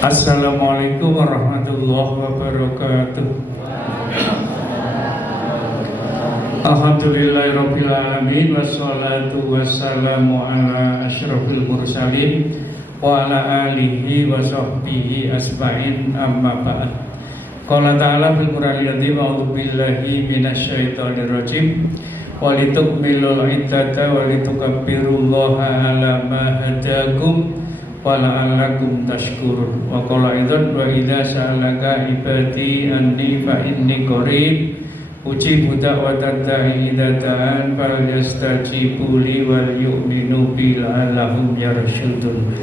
Assalamualaikum warahmatullahi wabarakatuh. Alhamdulillahirabbil alamin wassalatu wassalamu ala asyrofil mursalin wa ala alihi wa sahbihi asma'in amma ba'd. Qala ta'ala fil Qur'anil azim a'udzu billahi minasyaitonir rajim wa litukmilul iddata wa litukabbirullaha ala ma hadakum wa la'allakum tashkurun. Wa qala idzan wa idza sa'alaka ibadi anni fa inni qarib ujibu da'watad da'i idza da'an falyastajibu li wal yu'minu bi la'allahum yarshudun.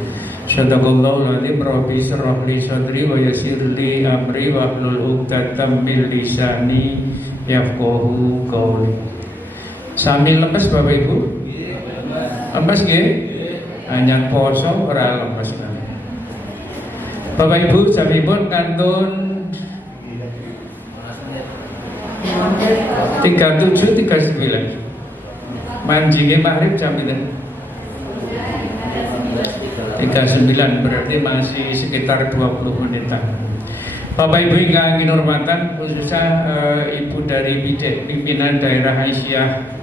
Sadaqallahul azim. Rabbi shrah li sadri wa yassir li amri wahlul 'uqdatam min lisani yafqahu qawli. Sami lemes Bapak Ibu? Lemes nggih? Hanya poso ora lemes. Bapak Ibu jamipun kantun 37:39. Manjinge maghrib jam pinten? 39, berarti masih sekitar 20 menitan. Bapak Ibu ingkang kinurmatan, khususnya Ibu dari pimpinan daerah Aisyah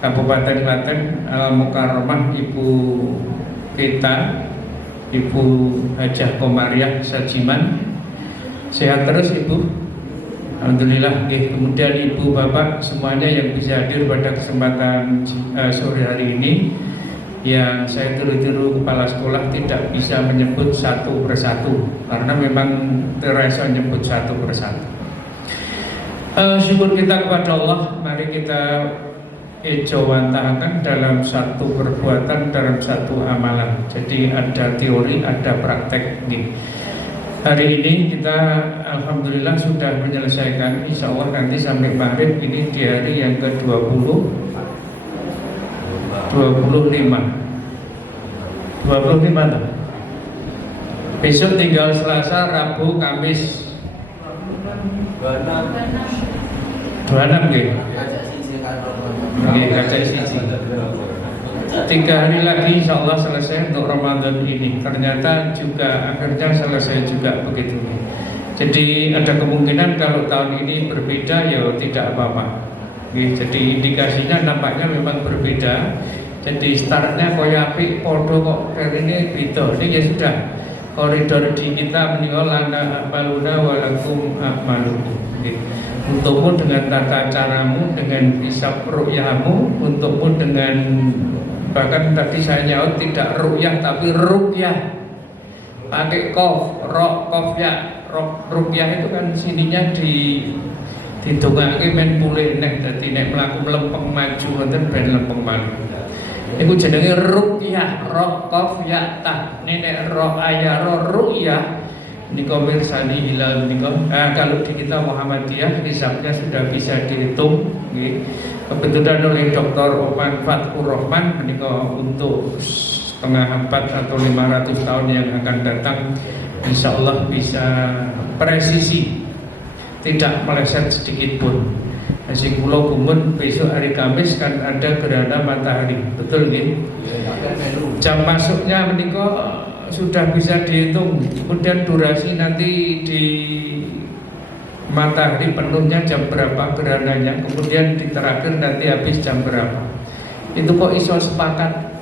Kabupaten Klaten Al Mukarramah, Ibu kita Ibu Hajah Komariah Sajiman, sehat terus Ibu, alhamdulillah. Kemudian Ibu Bapak semuanya yang bisa hadir pada kesempatan sore hari ini, yang saya tiru-tiru kepala sekolah tidak bisa menyebut satu persatu karena memang terasa menyebut satu persatu. Syukur kita kepada Allah. Mari kita ejawantahaken dalam satu perbuatan, dalam satu amalan. Jadi ada teori, ada praktek nih. Hari ini kita alhamdulillah sudah menyelesaikan, insya Allah nanti sampai maghrib ini di hari yang ke-25. 25 tuh. Besok tinggal Selasa, Rabu, Kamis. 26 nggih. Nggih, kaca siji. 3 hari lagi insya Allah selesai untuk Ramadan ini. Ternyata juga akhirnya selesai juga begitu. Jadi ada kemungkinan kalau tahun ini berbeda ya tidak apa-apa. Jadi indikasinya nampaknya memang berbeda. Jadi startnya koyo apik padha kok ini beda. Ini ya sudah koridor di kita menika lana amaluna walakum amalukum. Untukmu dengan tata caramu, dengan hisab ru'yahmu, untukmu dengan, bahkan tadi saya nyaut tidak ru'yah tapi ru'yah pakai kof, ro, kof ya. Ru'yah itu kan sininya didongake men mulih nek dadi nek mlaku mlempeng maju wonten ben lempeng malih. Iku jenenge ru'yah, ro, kof ya ta. Nek ro aya ro ru'yah nika mirsani hilal nika. Kalau di kita Muhammadiyah hisabnya sudah bisa dihitung nggih. Kebetulan oleh Dr. Oman Fatkur Rahman menika untuk setengah abad atau 500 tahun yang akan datang insya Allah bisa presisi, tidak meleset sedikit pun. Nasi Pulau Gumun besok hari Kamis kan ada gerhana matahari, betul nggih? Jam masuknya menika sudah bisa dihitung. Kemudian durasi nanti di matahari penuhnya jam berapa gerhananya, kemudian di terakhir nanti habis jam berapa. Itu kok iso sepakat.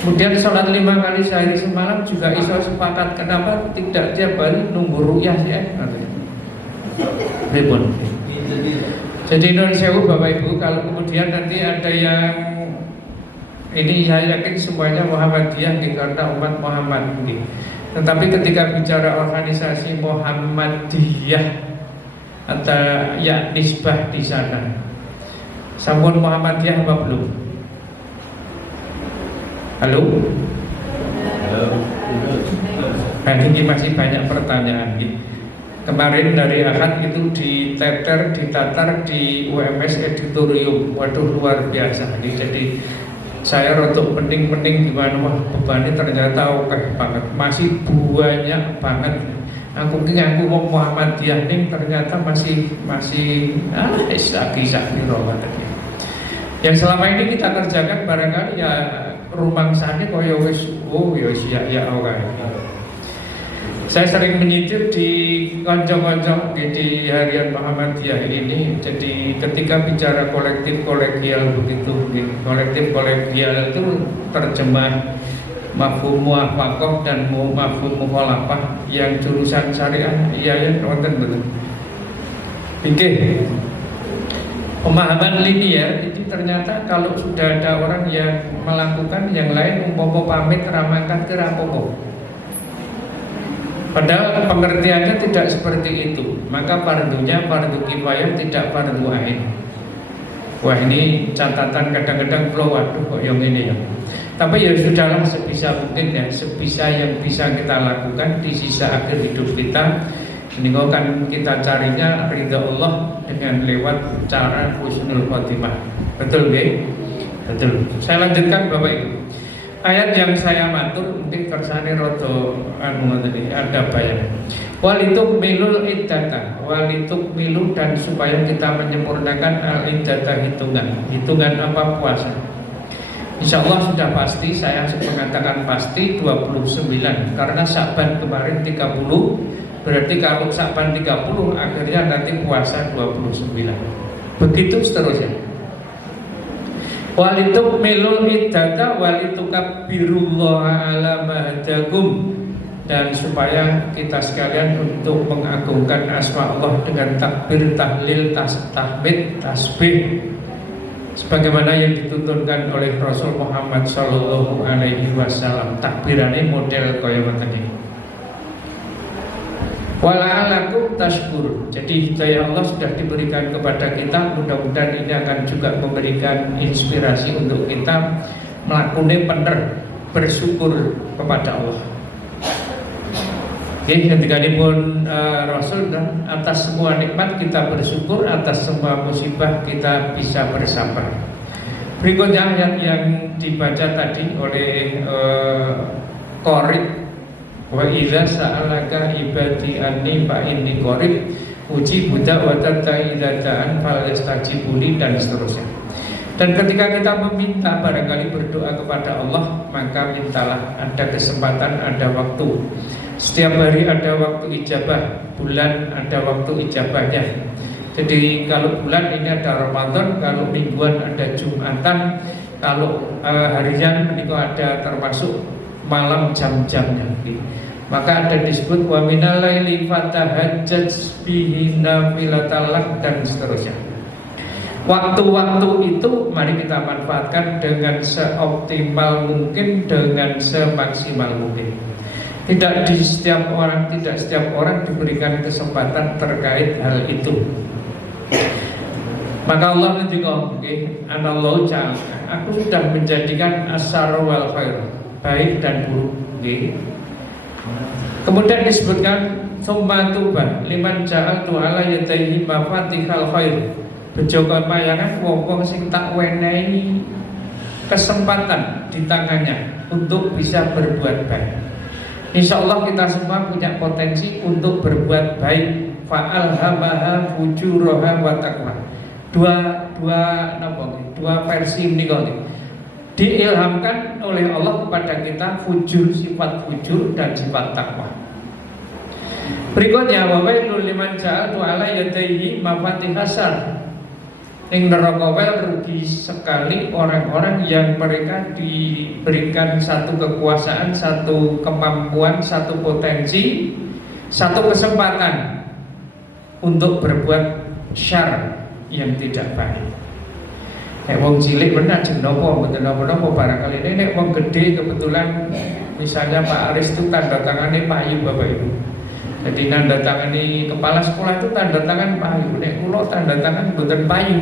Kemudian sholat 5 kali sehari semalam juga iso sepakat. Kenapa tidak tiap hari nunggu ru'yah sih? Ribun. Jadi non sewu Bapak Ibu, kalau kemudian nanti ada yang ini saya yakin semuanya Muhammadiyah karena umat Muhammad ini. Tetapi ketika bicara organisasi Muhammadiyah atau ya nisbah di sana, sampun Muhammadiyah apa belum? Halo? Nah, ini masih banyak pertanyaan gitu. Kemarin dari Ahad itu diteter, ditatar di UMS Editorium. Waduh luar biasa nih. Jadi saya rotok penting-penting gimana, wah bebannya ternyata oke banget, masih banyak banget. Aku mau Muhammadiyah nih ternyata masih sakit rawat. Yang selama ini kita kerjakan barangkali ya rumangsane kaya wis ya ora. Saya sering menyindir di konco-konco di harian Muhammadiyah ini. Jadi ketika bicara kolektif kolegial begitu, kolektif kolegial itu terjemah mafhum muwafaqah dan mafhum mukhalafah yang jurusan syariah iya wonten betul. Oke. Pemahaman linear itu ternyata kalau sudah ada orang yang melakukan yang lain umpama pamit ramangkat ke rapopo. Padahal pengertiannya tidak seperti itu. Maka fardunya fardu kifayah, tidak fardu ain. Wah, ini catatan kadang-kadang flow, waduh kok yang ini ya. Tapi ya sudahlah, sebisa mungkin ya, sebisa yang bisa kita lakukan di sisa akhir hidup kita. Ini kan kita carinya ridha Allah dengan lewat cara husnul khotimah. Betul nggih? Betul. Saya lanjutkan Bapak Ibu. Ayat yang saya matur mungkin kersane rada ada bayang. Walitukmilul iddata, walitukmilu, dan supaya kita menyempurnakan al-iddata, hitungan apa puasa. Insya Allah sudah pasti, saya mengatakan pasti 29. Karena Sya'ban kemarin 30, berarti kalau Sya'ban 30 akhirnya nanti puasa 29. Begitu seterusnya. Walitukmilul iddata walitukabbirullaha ala ma hadakum, dan supaya kita sekalian untuk mengagungkan asma Allah dengan takbir, tahlil, tahmid, tasbih sebagaimana yang dituntunkan oleh Rasul Muhammad sallallahu alaihi wasallam. Takbirane model kaya ngoten iki. Wala'alakum tashkur. Jadi hidayah Allah sudah diberikan kepada kita. Mudah-mudahan ini akan juga memberikan inspirasi untuk kita melakukan benar, bersyukur kepada Allah. Oke, ketika pun Rasul dan atas semua nikmat kita bersyukur, atas semua musibah kita bisa bersabar. Berikutnya ayat yang dibaca tadi oleh Qori. Wa idza sa'alaka ibadi anni fa inni qarib ujibu da'wata idza da'an falyastajibuli, dan seterusnya. Dan ketika kita meminta, barangkali berdoa kepada Allah, maka mintalah, ada kesempatan, ada waktu. Setiap hari ada waktu ijabah, bulan ada waktu ijabahnya. Jadi kalau bulan ini ada Ramadan, kalau mingguan ada Jumatan, kalau harian ini ada termasuk malam jam-jamnya. Maka ada disebut wa minal laili fatahajjat bihi nafilatalak, dan seterusnya. Waktu-waktu itu mari kita manfaatkan dengan seoptimal mungkin, dengan semaksimal mungkin. Tidak setiap orang diberikan kesempatan terkait hal itu. Maka Allah juga anallahu ta'ala, aku sudah menjadikan asyar wal khair, baik dan buruk. Kemudian disebutkan summa tuba liman ja'altu ala yadayhi mafatihal khair. Bejokan mayangan wong sing tak wenehi kesempatan di tangannya untuk bisa berbuat baik. Insya Allah kita semua punya potensi untuk berbuat baik. Fa'alhamaha fujuraha wa taqwa. Dua versi ini kok. Diilhamkan oleh Allah kepada kita fujur, sifat fujur dan sifat takwa. Berikutnya wa wailul liman ja'altu ala yadayhi mafatihasar. Ing neraka rugi sekali orang-orang yang mereka diberikan satu kekuasaan, satu kemampuan, satu potensi, satu kesempatan untuk berbuat syar yang tidak baik. Nek wong cilik benar jeng nopo, mboten napa-napa barangkali ini. Nek wong gede kebetulan misalnya Pak Aris itu tanda tangannya payu Bapak Ibu. Jadi tanda tangani kepala sekolah itu tanda tangan payu. Nek kula tanda tangan mboten payu.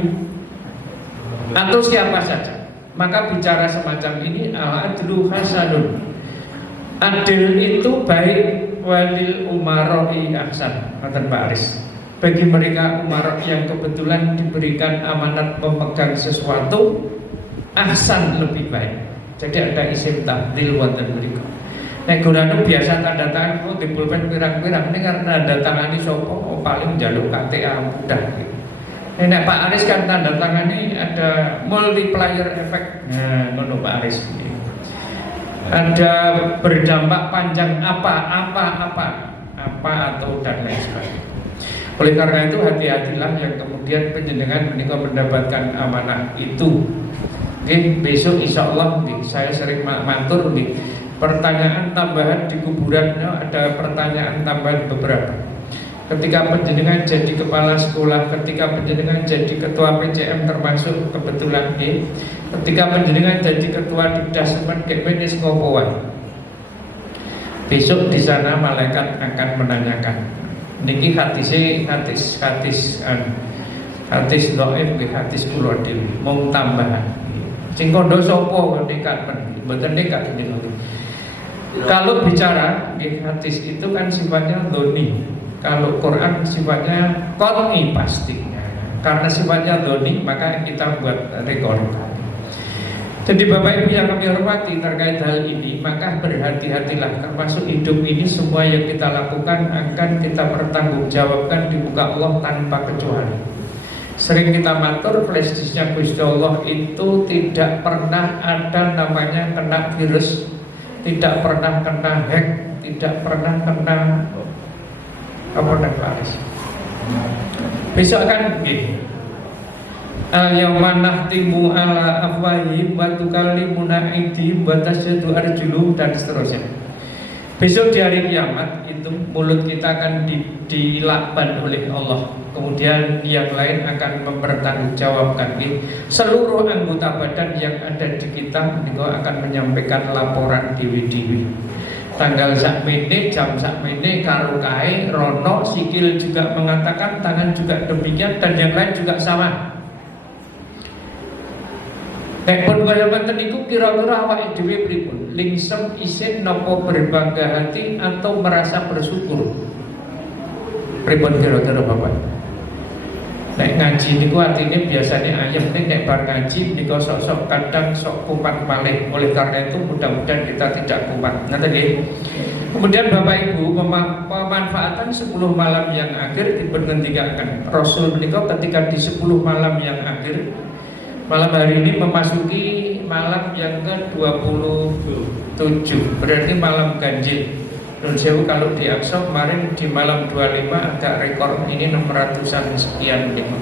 Atau siapa saja. Maka bicara semacam ini al-adlu hasanun. Adil itu baik, walil umaroi ahsan. Kata Pak Aris. Bagi mereka umarok yang kebetulan diberikan amanat memegang sesuatu, ahsan lebih baik. Jadi ada isim tabdil wonten mriku. Nek guranu biasa tanda tangan kok di pulpen pirang-pirang, ini karena tanda tangan ini sopo paling jaluk KTA mudah. Nek Pak Aris kan tanda tangan ini ada multiplier effect. Nah, ngono Pak Aris. Ada berdampak panjang apa. apa atau dan lain sebagainya. Oleh karena itu hati-hatilah yang kemudian panjenengan menika mendapatkan amanah itu. Oke, besok insya Allah saya sering matur pertanyaan tambahan di kuburannya, ada pertanyaan tambahan beberapa. Ketika panjenengan jadi kepala sekolah, ketika panjenengan jadi ketua PCM termasuk kebetulan ketika panjenengan jadi ketua Dikdasmen Kepmenis ngopoan. Besok di sana malaikat akan menanyakan. Niki hadis dhaif nggih hadis kula dhewe mung tambahan. Sing kandha sapa nekat mboten nekat jenengan. Kalau bicara hadis itu kan sifatnya dhoni. Kalau Quran sifatnya qat'i pastinya. Karena sifatnya dhoni maka kita buat rekor. Jadi Bapak Ibu yang kami hormati terkait hal ini, maka berhati-hatilah, termasuk hidup ini semua yang kita lakukan akan kita pertanggungjawabkan di muka Allah tanpa kecuali. Sering kita matur flashdisknya Gusti Allah itu tidak pernah ada namanya kena virus, tidak pernah kena hack, tidak pernah kena apa dan Paris. Besok kan begini. Al-yawma nahtimu ala afwahihim wa tukallimuna aydihim wa tasyhadu arjuluhum dan seterusnya. Besok di hari kiamat itu mulut kita akan dilakban oleh Allah. Kemudian yang lain akan mempertanggungjawabkan seluruh anggota badan yang ada di kita akan menyampaikan laporan dewi-dewi. Tanggal sakmene, jam sakmene, karo kae, rono, sikil juga mengatakan, tangan juga demikian dan yang lain juga sama. Nek pun kaya menten niku kira-kira awake dhewe pripun? Lingsem isin napa berbangga hati atau merasa bersyukur? Pripun kira-kira Bapak? Nek ngaji niku artine biasanya ayem nek bar ngaji niku sok-sok kadang sok kumat malih. Oleh karena itu mudah-mudahan kita tidak kumat. Ngoten nggih. Kemudian Bapak Ibu pemanfaatan 10 malam yang akhir dipun ngendikaken. Rasul menika ketika di 10 malam yang akhir malam hari ini memasuki malam yang ke-27, berarti malam ganjil. Nun sewu kalau di Aqsa kemarin di malam 25 ada rekor ini 600-an sekian gitu.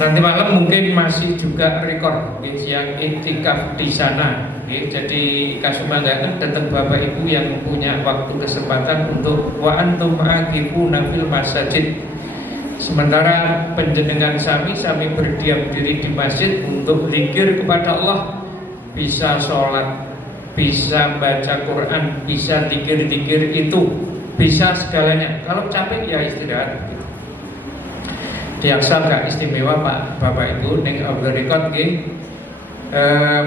Nanti malam mungkin masih juga rekor yang iktikaf di sana. Jadi kasumanggakan datang Bapak Ibu yang punya waktu kesempatan untuk wa antum aqifuna fil masajid. Sementara penjenengan sami berdiam diri di masjid untuk zikir kepada Allah, bisa sholat, bisa baca Quran, bisa zikir-zikir itu, bisa segalanya. Kalau capek ya istirahat. Di Aqsa gak istimewa Pak Bapak Ibu, neng Abdurrahman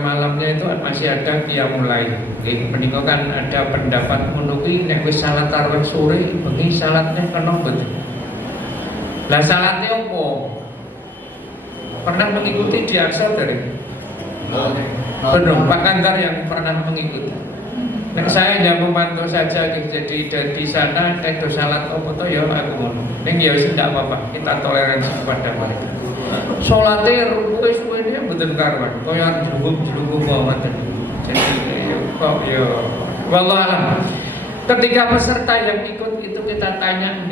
malamnya itu masih ada qiyamul lail. Menika kan ada pendapat menuki nek wis salat tarawih sore bengi salatnya kena betul. Lah salatnya opo? Pernah mengikuti di Aqsa dari? Belum, Pak Kantar yang pernah mengikuti. Nah, saya hanya memantau saja jadi di sana nek do salat opo to ya aku ngono. Ning ya wis ndak apa-apa, kita toleransi kepada mereka. Salate suwe-suwene mboten karuan, kaya jelunggup mawon. Jadi kok ya wallah. Ketika peserta yang ikut itu kita tanya,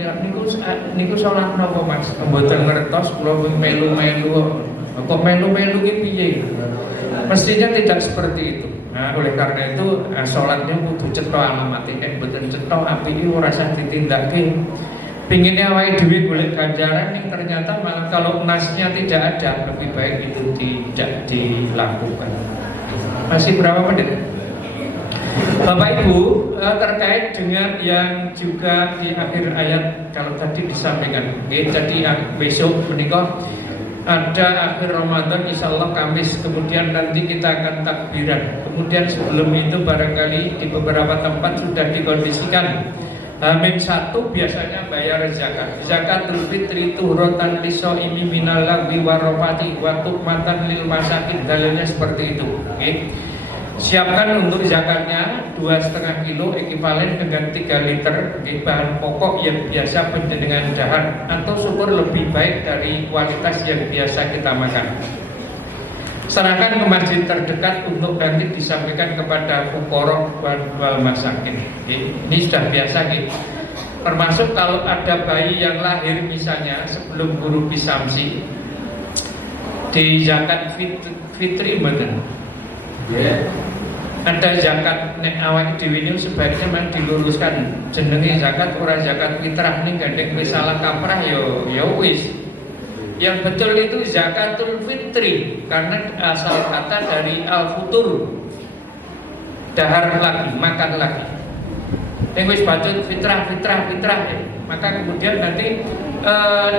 niku sholat napa Mas? Mboten ngertos, kula melu-melu. Kok melu-melu ki piye? Mestinya tidak seperti itu. Nah, oleh karena itu sholatnya kudu cetha alamate, nek mboten cetha apike ora usah ditindakke. Pinginnya awake dhewe golek ganjaran ning ternyata malah kalau nasnya tidak ada, lebih baik itu tidak dilakukan. Masih berapa menit? Bapak Ibu, terkait dengan yang juga di akhir ayat kalau tadi disampaikan, jadi besok menikah ada akhir Ramadan, insya Allah Kamis, kemudian nanti kita akan takbiran. Kemudian sebelum itu barangkali di beberapa tempat sudah dikondisikan H-1 biasanya bayar zakat. Zakatul fitri tuhrotan lisoimi minal lagwi warofati wa tukmatan lil masakin. Dalilnya seperti itu. Siapkan untuk zakatnya 2,5 kilo ekivalen dengan 3 liter bahan pokok yang biasa penjenengan dahar atau syukur lebih baik dari kualitas yang biasa kita makan. Serahkan ke masjid terdekat untuk nanti disampaikan kepada fuqara wal masakin. Ini sudah biasa gitu. Termasuk kalau ada bayi yang lahir misalnya sebelum guru bisamsi, di zakat fitri betul. Ada zakat nek awak dhewe niku sebaiknya memang diluruskan jenenge zakat ora zakat fitrah ning gandeng risalah kaprah ya wis. Yang betul itu zakatul fitri karena asal kata dari al-futur, dahar lagi, makan lagi. Nek wis baca fitrah ya. Maka kemudian nanti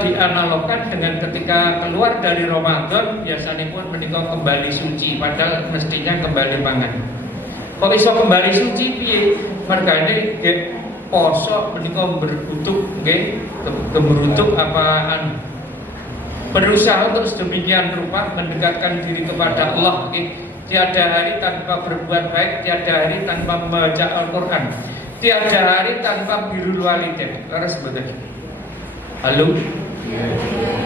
dianalogkan dengan ketika keluar dari Ramadan biasanya pun menika kembali suci padahal mestinya kembali mangan. Kok iso kembali suci piye? Mergane nggih poso menika berbutuh nggih gemerutuk apaan? Berusaha untuk sedemikian rupa mendekatkan diri kepada Allah nggih. Tiada hari tanpa berbuat baik, tiada hari tanpa membaca Al-Qur'an. Tiada hari tanpa birrul walidain. Laras sebetulnya. Halo?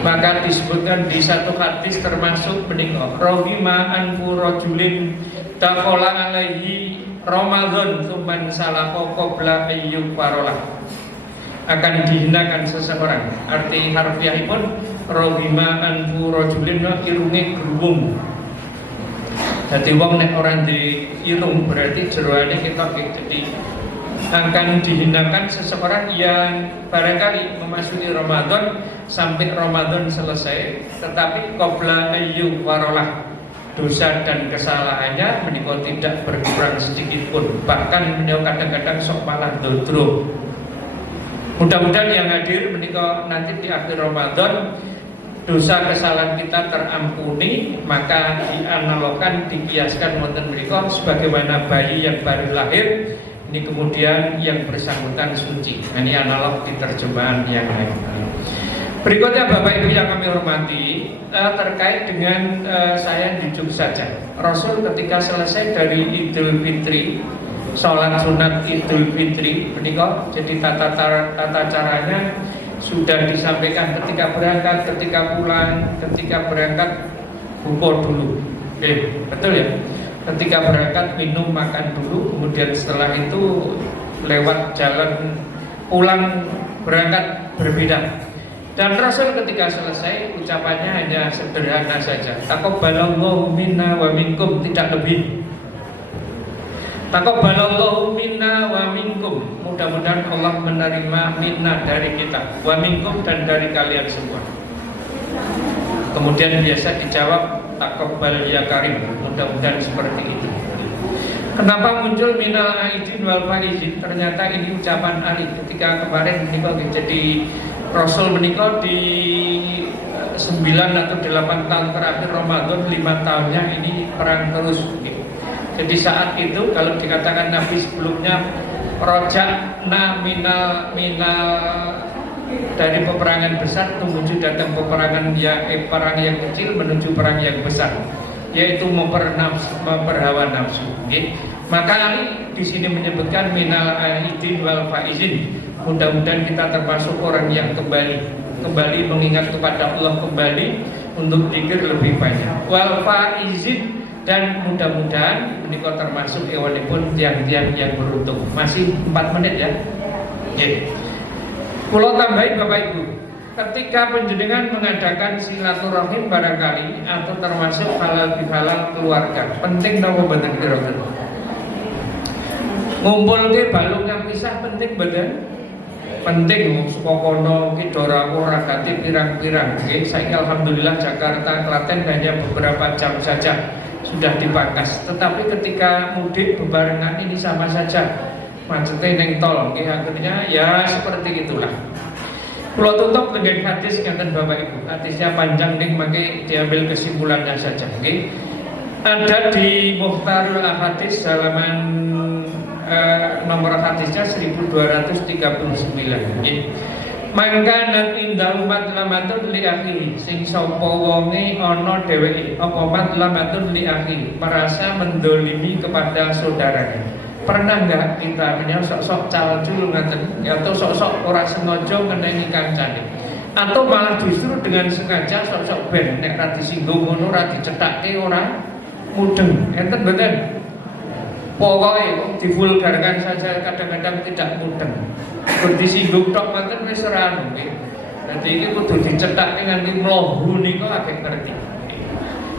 Maka disebutkan di satu hadis termasuk menika rawima anfu rajulin taqala alaihi Ramadan tsumman salaqo qabla ayyub farolah, akan dihinakan seseorang. Arti harfiahipun rawima anfu rajulin irunge grubung. Dadi wong nek ora di irung berarti jeroane kita jadi akan dihinakan seseorang yang barangkali memasuki Ramadan sampai Ramadan selesai tetapi qabla ayyub warolah, dosa dan kesalahannya menika tidak berkurang sedikit pun, bahkan menika kadang-kadang sok malah dodro. Mudah-mudahan yang hadir menika nanti di akhir Ramadan dosa kesalahan kita terampuni, maka dianalogkan, dikiaskan wonten menika sebagaimana bayi yang baru lahir ini kemudian yang bersangkutan suci. Ini analog di terjemahan yang lain. Berikutnya Bapak Ibu yang kami hormati, terkait dengan saya jujur saja. Rasul ketika selesai dari Idul Fitri, sholat sunat Idul Fitri, menikah, jadi tata caranya sudah disampaikan ketika berangkat, ketika pulang, ketika berangkat buka dulu. Betul ya? Ketika berangkat minum makan dulu, kemudian setelah itu lewat jalan pulang berangkat berbeda. Dan Rasul ketika selesai ucapannya hanya sederhana saja, taqabbalallahu minna wa minkum, tidak lebih. Taqabbalallahu minna wa minkum, mudah-mudahan Allah menerima minna dari kita, wa minkum dan dari kalian semua. Kemudian biasa dijawab taqabbal ya karim, mudah-mudahan seperti itu. Kenapa muncul minal aidin wal faizin? Ternyata ini ucapan Ali ketika kemarin menikah. Jadi Rasul menikah di 9 atau 8 tahun terakhir Ramadan, 5 tahunnya ini perang terus. Jadi saat itu kalau dikatakan Nabi sebelumnya roja'na minal dari peperangan besar menuju datang peperangan perang yang kecil menuju perang yang besar, yaitu memperhawa nafsu. Maka Ali di sini menyebutkan minal aidin wal faizin. Mudah-mudahan kita termasuk orang yang kembali mengingat kepada Allah, kembali untuk zikir lebih banyak. Wal faizin, dan mudah-mudahan menika termasuk ewanipun tiang-tiang yang beruntung. Masih 4 menit ya. Pulau tambahin Bapak Ibu, ketika penjenengan mengadakan silaturahim barangkali atau termasuk halal bihalal keluarga, penting nopo mboten kira-kira? Ngumpul ke balung yang pisah penting mboten? Penting. Suka kono ki dora ora ganti pirang-pirang. Nggih, saiki alhamdulillah Jakarta Klaten hanya beberapa jam saja sudah dipangkas. Tetapi ketika mudik bebarengan ini sama saja macetnya neng tol, akhirnya ya seperti itulah. Kalau tutup dengan hadis ngeten Bapak Ibu, hadisnya panjang nih, maka diambil kesimpulannya saja. Ada di Mukhtarul Ahadits halaman nomor hadisnya 1239. Mangka nat indal matlamatun li akhi, sing sapa wonge ana dheweke apa matlamatun li akhi, merasa mendolimi kepada saudaranya. Pernah enggak kita sok-sok calcul ngaten atau sok-sok ora sengaja ngeneni kancane? Atau malah justru dengan sengaja sok-sok ben nek ra disinggung ngono ra dicethake ora mudeng. Enten mboten? Pokoknya divulgarkan saja kadang-kadang tidak mudeng. Kudu disinggung tok mboten wis ora anu nggih. Dadi iki kudu dicethake nganti mlobu niku agek ngerti.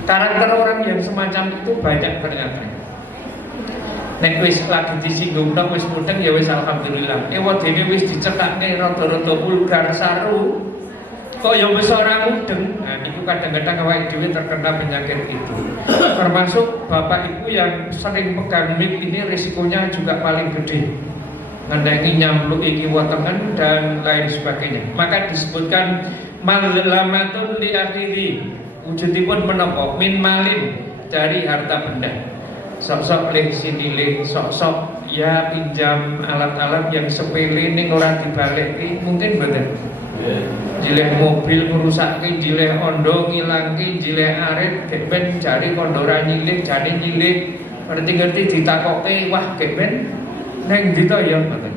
Karakter orang yang semacam itu banyak ternyata. Nek wis lagi disinggung tok wis mudeng ya wis alhamdulillah. Ewadene wis dicethake rada-rada vulgar saru. Kok ya wis ora mudeng. Nah niku kadang-kadang awake dhewe terkena penyakit itu. Termasuk bapak ibu yang sering pegang mic ini risikonya juga paling gede. Ngendengi nyambluki kiwa tengen dan lain sebagainya. Maka disebutkan mazlamatun li akhiri. Wujudipun menapa? Min malin, dari harta benda. Sok-sok leh sini leh, sok-sok ya pinjam alat-alat yang sepele ning ora dibalik mungkin mboten. Jileh mobil ngerusakke, jileh ondo ngilangke, jileh arit gek ben jari kondo ora nyilih, jane nyilih. Ngerti-ngerti ditakoke, wah gek ben neng ndi to ya ngoten.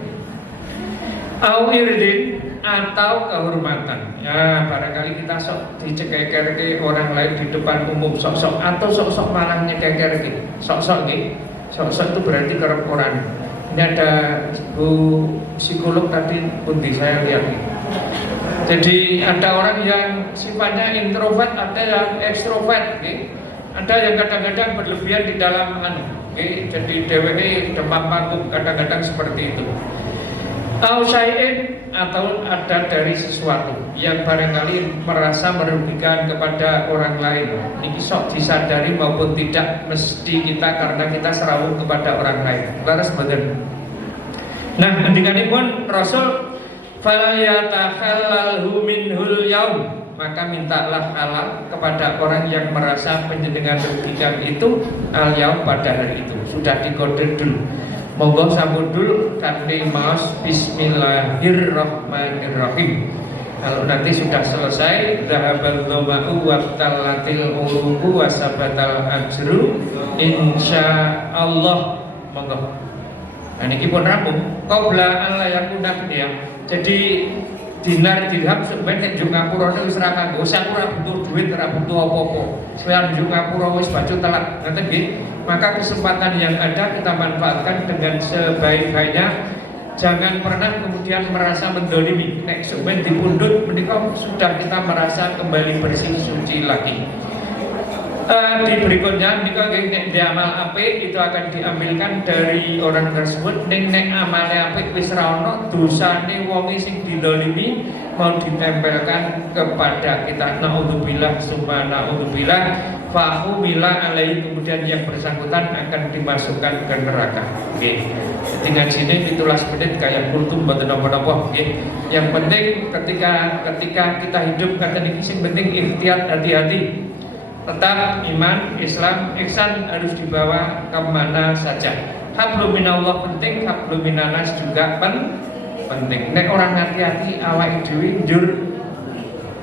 Au irdin atau kehormatan. Ya, barangkali kita sok dicekekerke orang lain di depan umum sok-sok atau sok-sok malah nyekekerke. Sok-sok nggih. Sok-sok itu berarti kerep orang. Ini ada Bu psikolog tadi pundi saya lihat nih. Jadi ada orang yang sifatnya introvert, ada yang ekstrovert, okay? Ada yang kadang-kadang berlebihan di dalam okay? Jadi DWE demam panggung kadang-kadang seperti itu. Atau ada dari sesuatu yang barangkali merasa merugikan kepada orang lain. Ini sok disadari maupun tidak mesti kita karena kita serawung kepada orang lain. Laras betul. Nah, ngendikanipun Rasul fala yatakhallalhu minhul yaum, maka mintalah halal kepada orang yang merasa penjenengan rugikan itu al yaum pada hari itu. Sudah dikode dulu. Monggo sambut dulu kanthi maos bismillahirrahmanirrahim. Kalau nanti sudah selesai zahabal dhama'u wa talatil uruqu wa sabatal ajru insyaallah. Monggo. Nah niki pun rampung qabla alla yakuna ya. Jadi dinar dirham sebenarnya nek Jungapura wis ora kanggo, saya ora butuh duit, ora butuh apa-apa. Saya Jungapura wis baju telak, ngoten nggih. Maka kesempatan yang ada kita manfaatkan dengan sebaik-baiknya. Jangan pernah kemudian merasa mendolimi. Nek sebenarnya dipundhut menika sudah kita merasa kembali bersih suci lagi. Di berikutnya nika nek amal apik itu akan diambilkan dari orang tersebut. Ning nek amale apik wis ra ono, dosane wong sing didolimi mau ditempelkan kepada kita. Naudzubillah summa naudzubillah fa humila alaihi, kemudian yang bersangkutan akan dimasukkan ke neraka. Nggih. Jadi ngajine 17 menit kayak kultum mboten napa-napa nggih. Yang penting ketika kita hidup kata niki sing penting ikhtiyat, hati-hati. Tetap iman, Islam, ihsan harus dibawa kemana saja. Hablum minallah penting, hablum minanas juga penting. Nek orang hati-hati awake dhewe njur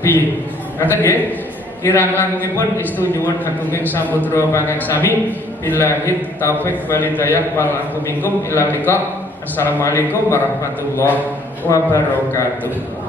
piye? Ngoten nggih. Kirang langkungipun istu nyuwun agunging samudra pangaksami. Billahi taufik wal hidayah wal afu minkum ila liqa. Assalamualaikum warahmatullahi wabarakatuh.